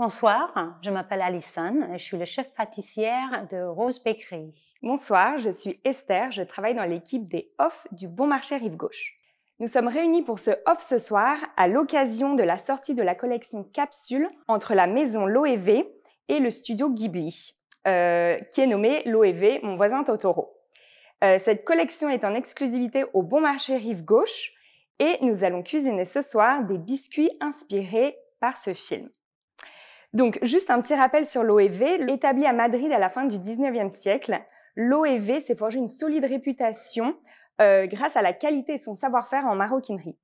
Bonsoir, je m'appelle Alison et je suis le chef pâtissière de Rose Bakery. Bonsoir, je suis Esther, je travaille dans l'équipe des Off du Bon Marché Rive-Gauche. Nous sommes réunis pour ce Off ce soir à l'occasion de la sortie de la collection Capsule entre la maison Loewe et le studio Ghibli, qui est nommée Loewe, mon voisin Totoro. Cette collection est en exclusivité au Bon Marché Rive-Gauche et nous allons cuisiner ce soir des biscuits inspirés par ce film. Donc, juste un petit rappel sur Loewe. Établi à Madrid à la fin du 19e siècle, Loewe s'est forgé une solide réputation grâce à la qualité et son savoir-faire en maroquinerie.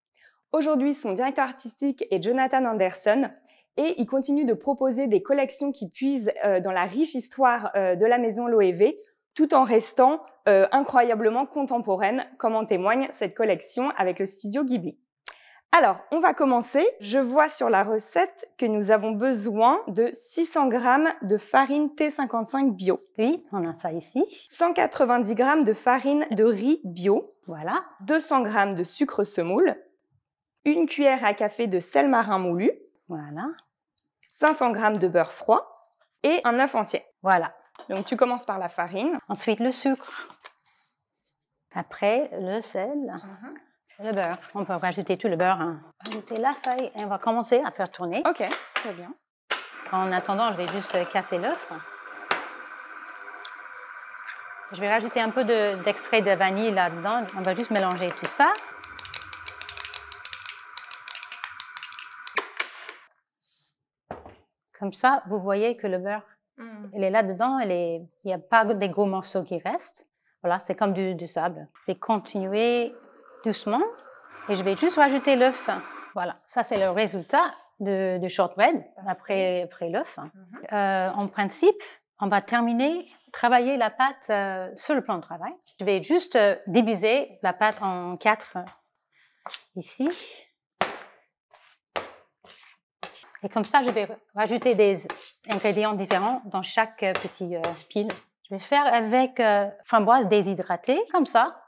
Aujourd'hui, son directeur artistique est Jonathan Anderson et il continue de proposer des collections qui puisent dans la riche histoire de la maison Loewe, tout en restant incroyablement contemporaine, comme en témoigne cette collection avec le studio Ghibli. Alors, on va commencer. Je vois sur la recette que nous avons besoin de 600 g de farine T55 bio. Oui, on a ça ici. 190 g de farine de riz bio. Voilà. 200 g de sucre semoule. 1 cuillère à café de sel marin moulu. Voilà. 500 g de beurre froid et un œuf entier. Voilà. Donc, tu commences par la farine. Ensuite, le sucre. Après, le sel. Le beurre. On peut rajouter tout le beurre. Rajouter la feuille et on va commencer à faire tourner. Ok, très bien. En attendant, je vais juste casser l'œuf. Je vais rajouter un peu d'extrait de vanille là-dedans. On va juste mélanger tout ça. Comme ça, vous voyez que le beurre, il est là-dedans. Il n'y a pas des gros morceaux qui restent. Voilà, c'est comme du sable. Je vais continuer doucement et je vais juste rajouter l'œuf. Voilà, ça c'est le résultat du shortbread après l'œuf. En principe, on va travailler la pâte sur le plan de travail. Je vais juste diviser la pâte en 4 ici. Et comme ça, je vais rajouter des ingrédients différents dans chaque petit pile. Je vais faire avec framboise déshydratée, comme ça.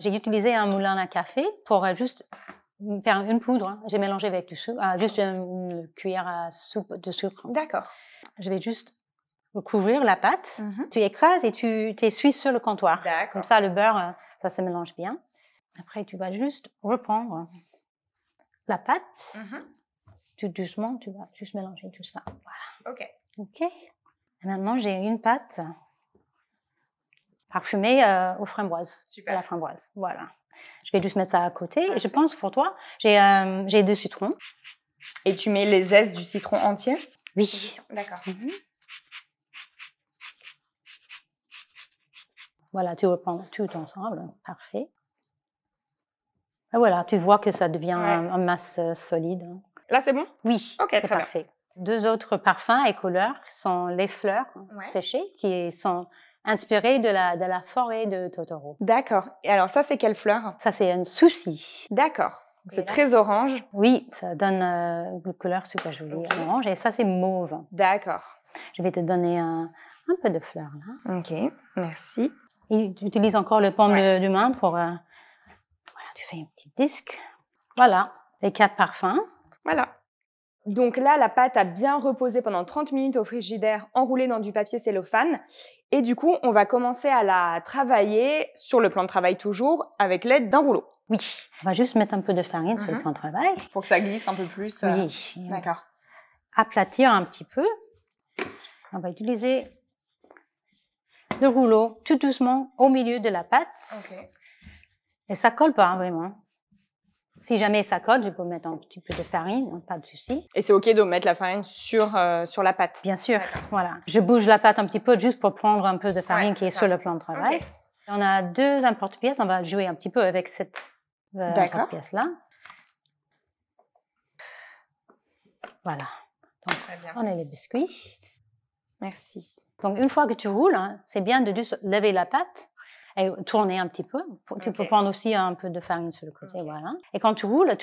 J'ai utilisé un moulin à café pour juste faire une poudre. J'ai mélangé avec du sucre, juste une cuillère à soupe de sucre. D'accord. Je vais juste recouvrir la pâte. Tu écrases et tu t'essuies sur le comptoir. D'accord. Comme ça, le beurre, ça se mélange bien. Après, tu vas juste reprendre la pâte. Tout doucement, tu vas juste mélanger tout ça. Voilà. Ok. Et maintenant, j'ai une pâte parfumée aux framboises. Super. À la framboise. Voilà. Je vais juste mettre ça à côté. Et je pense pour toi, j'ai 2 citrons. Et tu mets les zestes du citron entier? Oui. D'accord. Voilà, tu reprends tout ensemble. Parfait. Et voilà, tu vois que ça devient une masse solide. Là, c'est bon? Oui, Ok, c'est très parfait. 2 autres parfums et couleurs sont les fleurs séchées qui sont inspirées de la forêt de Totoro. D'accord. Et alors ça, c'est quelle fleur? Ça, c'est un souci. D'accord. C'est là, très orange. Oui, ça donne une couleur super jolie, orange. Et ça, c'est mauve. D'accord. Je vais te donner un peu de fleurs là. Ok, merci. Et tu utilises encore le paume de main pour... voilà, tu fais un petit disque. Voilà, les 4 parfums. Voilà. Donc là, la pâte a bien reposé pendant 30 minutes au frigidaire, enroulée dans du papier cellophane. Et du coup, on va commencer à la travailler, sur le plan de travail toujours, avec l'aide d'un rouleau. Oui, on va juste mettre un peu de farine sur le plan de travail. Pour que ça glisse un peu plus. Oui. D'accord. Aplatir un petit peu. On va utiliser le rouleau tout doucement au milieu de la pâte. Ok. Et ça colle pas vraiment. Si jamais ça colle, je peux mettre un petit peu de farine, pas de souci. Et c'est ok de mettre la farine sur la pâte? Bien sûr, voilà. Je bouge la pâte un petit peu juste pour prendre un peu de farine qui est sur le plan de travail. Okay. On a 2 emporte-pièces, on va jouer un petit peu avec cette emporte-pièce-là. Voilà. Donc, très bien. on a les biscuits. Merci. Donc, une fois que tu roules, c'est bien de juste lever la pâte et tourner un petit peu. Tu peux prendre aussi un peu de farine sur le côté, voilà. Et quand tu roules,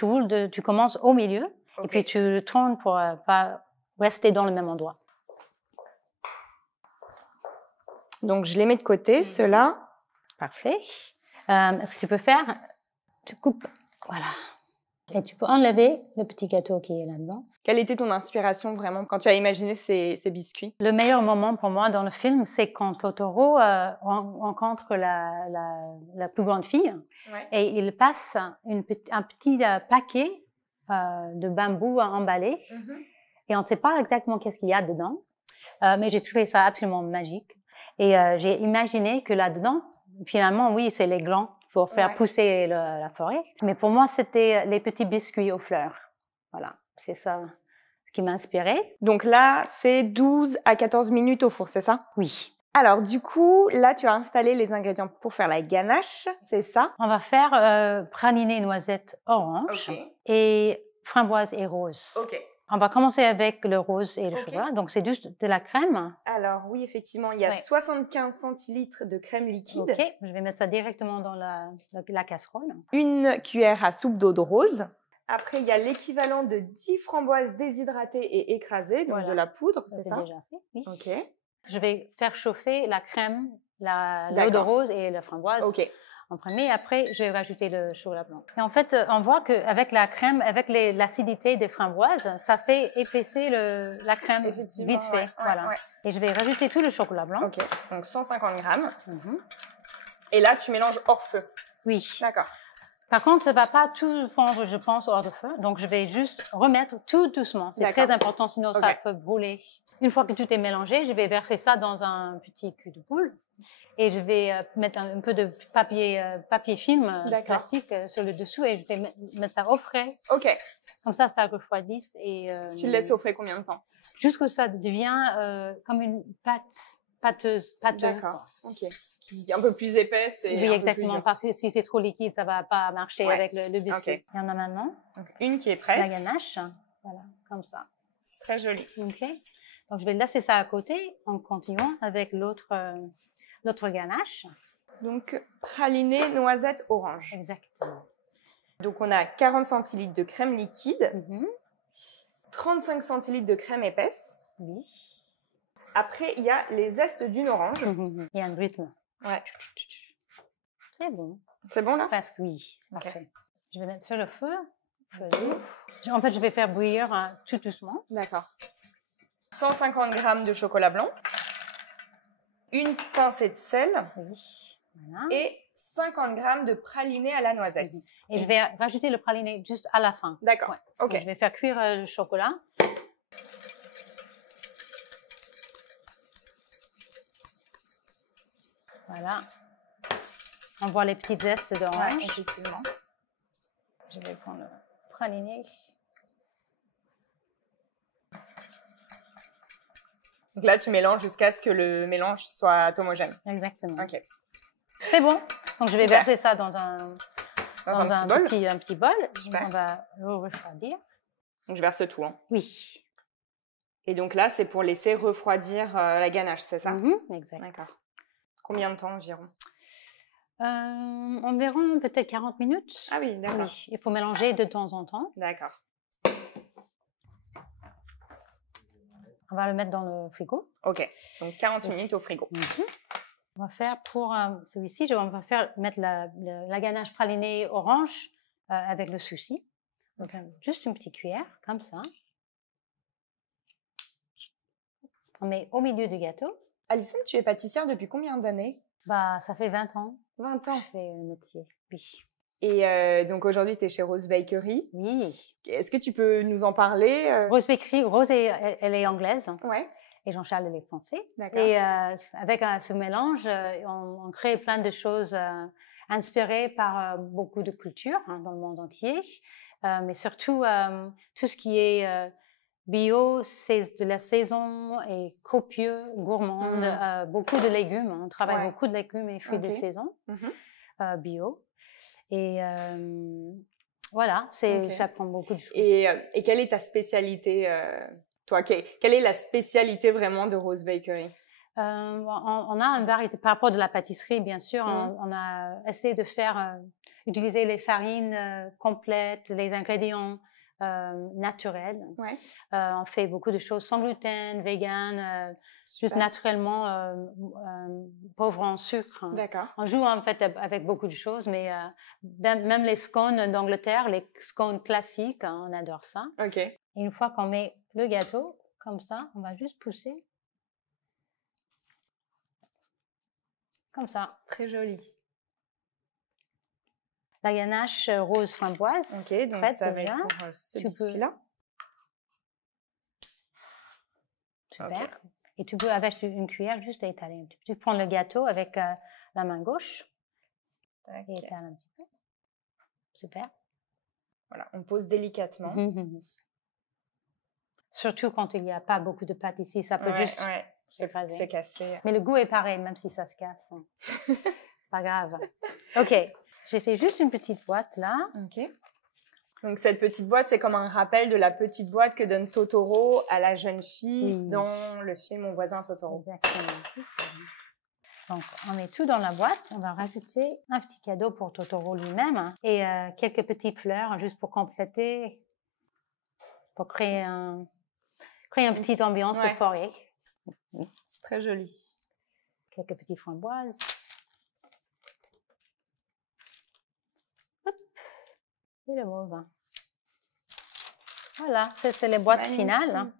tu commences au milieu et puis tu tournes pour pas rester dans le même endroit. Donc, je les mets de côté, ceux-là. Parfait. Ce que tu peux faire, tu coupes, voilà. Et tu peux enlever le petit gâteau qui est là-dedans. Quelle était ton inspiration vraiment quand tu as imaginé ces biscuits? Le meilleur moment pour moi dans le film, c'est quand Totoro rencontre la plus grande fille et il passe un petit paquet de bambou emballé et on ne sait pas exactement qu'est-ce qu'il y a dedans, mais j'ai trouvé ça absolument magique. Et j'ai imaginé que là-dedans, finalement, oui, c'est les glands pour faire pousser la forêt. Mais pour moi, c'était les petits biscuits aux fleurs. Voilà, c'est ça qui m'a inspirée. Donc là, c'est 12 à 14 minutes au four, c'est ça? Oui. Alors du coup, là, tu as installé les ingrédients pour faire la ganache, c'est ça? On va faire praliné noisette orange et framboise et rose. On va commencer avec le rose et le chocolat. Donc, c'est juste de la crème. Alors, oui, effectivement, il y a 75 centilitres de crème liquide. OK, je vais mettre ça directement dans la casserole. Une cuillère à soupe d'eau de rose. Après, il y a l'équivalent de 10 framboises déshydratées et écrasées, donc de la poudre, c'est ça? C'est déjà fait, oui. OK. Je vais faire chauffer la crème, l'eau de rose et la framboise. En premier, après, je vais rajouter le chocolat blanc. Et en fait, on voit qu'avec la crème, avec l'acidité des framboises, ça fait épaissir la crème vite fait. Et je vais rajouter tout le chocolat blanc. OK, donc 150 grammes. Et là, tu mélanges hors feu. Oui. D'accord. Par contre, ça ne va pas tout fondre, je pense, hors de feu. Donc, je vais juste remettre tout doucement. C'est très important, sinon ça peut brûler. Une fois que tout est mélangé, je vais verser ça dans un petit cul de boule. Et je vais mettre un peu de papier film plastique sur le dessous et je vais mettre ça au frais. OK. Comme ça refroidit. Et, tu le laisses au frais combien de temps? Jusqu'à ce que ça devient comme une pâteuse. D'accord. OK. Qui est un peu plus épaisse. Et oui, exactement. Parce que si c'est trop liquide, ça ne va pas marcher avec le biscuit. Okay. Il y en a maintenant. Donc, une qui est prête. La ganache. Voilà, comme ça. Très jolie. OK. Donc, je vais laisser ça à côté en continuant avec l'autre ganache. Donc, praliné noisette orange. Exactement. Donc, on a 40 centilitres de crème liquide, 35 centilitres de crème épaisse. Oui. Après, il y a les zestes d'une orange. Il y a un rythme. Ouais. C'est bon. C'est bon, là? Presque, oui. Parfait. Je vais mettre sur le feu. En fait, je vais faire bouillir tout doucement. D'accord. 150 grammes de chocolat blanc, une pincée de sel et 50 grammes de praliné à la noisette. Et je vais rajouter le praliné juste à la fin. D'accord. OK. Je vais faire cuire le chocolat. Voilà. On voit les petites zestes d'orange. Ouais, effectivement. Je vais prendre le praliné. Donc là, tu mélanges jusqu'à ce que le mélange soit homogène. Exactement. OK. C'est bon. Donc, je vais verser ça dans un petit bol. Super. On va le refroidir. Donc, je verse tout. Hein. Oui. Et donc là, c'est pour laisser refroidir la ganache, c'est ça? Exact. D'accord. Combien de temps environ? Environ peut-être 40 minutes. Ah oui, d'accord. Oui. Il faut mélanger de temps en temps. D'accord. On va le mettre dans le frigo. OK. Donc 40 minutes au frigo. On va faire pour celui-ci, on va mettre la ganache pralinée orange avec le souci. Donc juste une petite cuillère, comme ça. On met au milieu du gâteau. Alison, tu es pâtissière depuis combien d'années? Ça fait 20 ans. 20 ans. Je fais le métier, oui. Et donc aujourd'hui, tu es chez Rose Bakery. Oui. Est-ce que tu peux nous en parler? Rose Bakery, Rose, elle est anglaise. Ouais. Et Jean-Charles, elle est français. D'accord. Et avec ce mélange, on crée plein de choses inspirées par beaucoup de cultures dans le monde entier. Mais surtout, tout ce qui est bio, c'est de la saison et copieux, gourmand. Beaucoup de légumes. On travaille beaucoup de légumes et fruits de saison bio. Et voilà, j'apprends beaucoup de choses. Et quelle est ta spécialité, toi? Quelle est la spécialité vraiment de Rose Bakery? On a une variété par rapport de la pâtisserie, bien sûr. On a essayé de utiliser les farines complètes, les ingrédients naturel. Ouais. On fait beaucoup de choses sans gluten, vegan, juste naturellement pauvre en sucre. D'accord. On joue en fait avec beaucoup de choses, mais même les scones d'Angleterre, les scones classiques, on adore ça. Ok. Et une fois qu'on met le gâteau, comme ça, on va juste pousser. Comme ça. Très joli. La ganache rose framboise. Ok, donc prête ça va déjà. être pour ce biscuit-là. Super. Okay. Et tu peux, avec une cuillère, juste étaler un petit peu. Tu prends le gâteau avec la main gauche. Et étale un petit peu. Super. Voilà, on pose délicatement. Surtout quand il n'y a pas beaucoup de pâte ici, ça peut juste se casser. Mais le goût est pareil, même si ça se casse. Pas grave. Ok, j'ai fait juste une petite boîte là. Ok. Donc cette petite boîte, c'est comme un rappel de la petite boîte que donne Totoro à la jeune fille dans le film Mon voisin Totoro. Exactement. Donc on met tout dans la boîte. On va rajouter un petit cadeau pour Totoro lui-même et quelques petites fleurs juste pour compléter, pour créer une petite ambiance de forêt. C'est très joli. Quelques petites framboises. Et le mauve. Voilà, c'est les boîtes finales.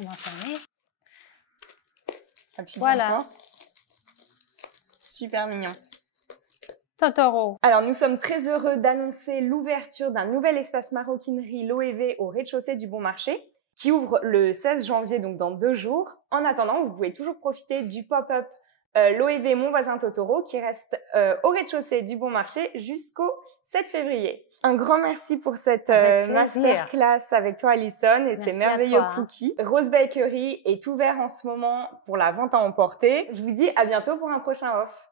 On va fermer. Voilà. Super mignon. Totoro. Alors, nous sommes très heureux d'annoncer l'ouverture d'un nouvel espace maroquinerie Loewe au rez-de-chaussée du Bon Marché, qui ouvre le 16 janvier, donc dans 2 jours. En attendant, vous pouvez toujours profiter du pop-up Loewe Mon voisin Totoro qui reste au rez-de-chaussée du Bon Marché jusqu'au 7 février. Un grand merci pour cette masterclass avec toi, Alison, et ces merveilleux cookies. Rose Bakery est ouvert en ce moment pour la vente à emporter. Je vous dis à bientôt pour un prochain off.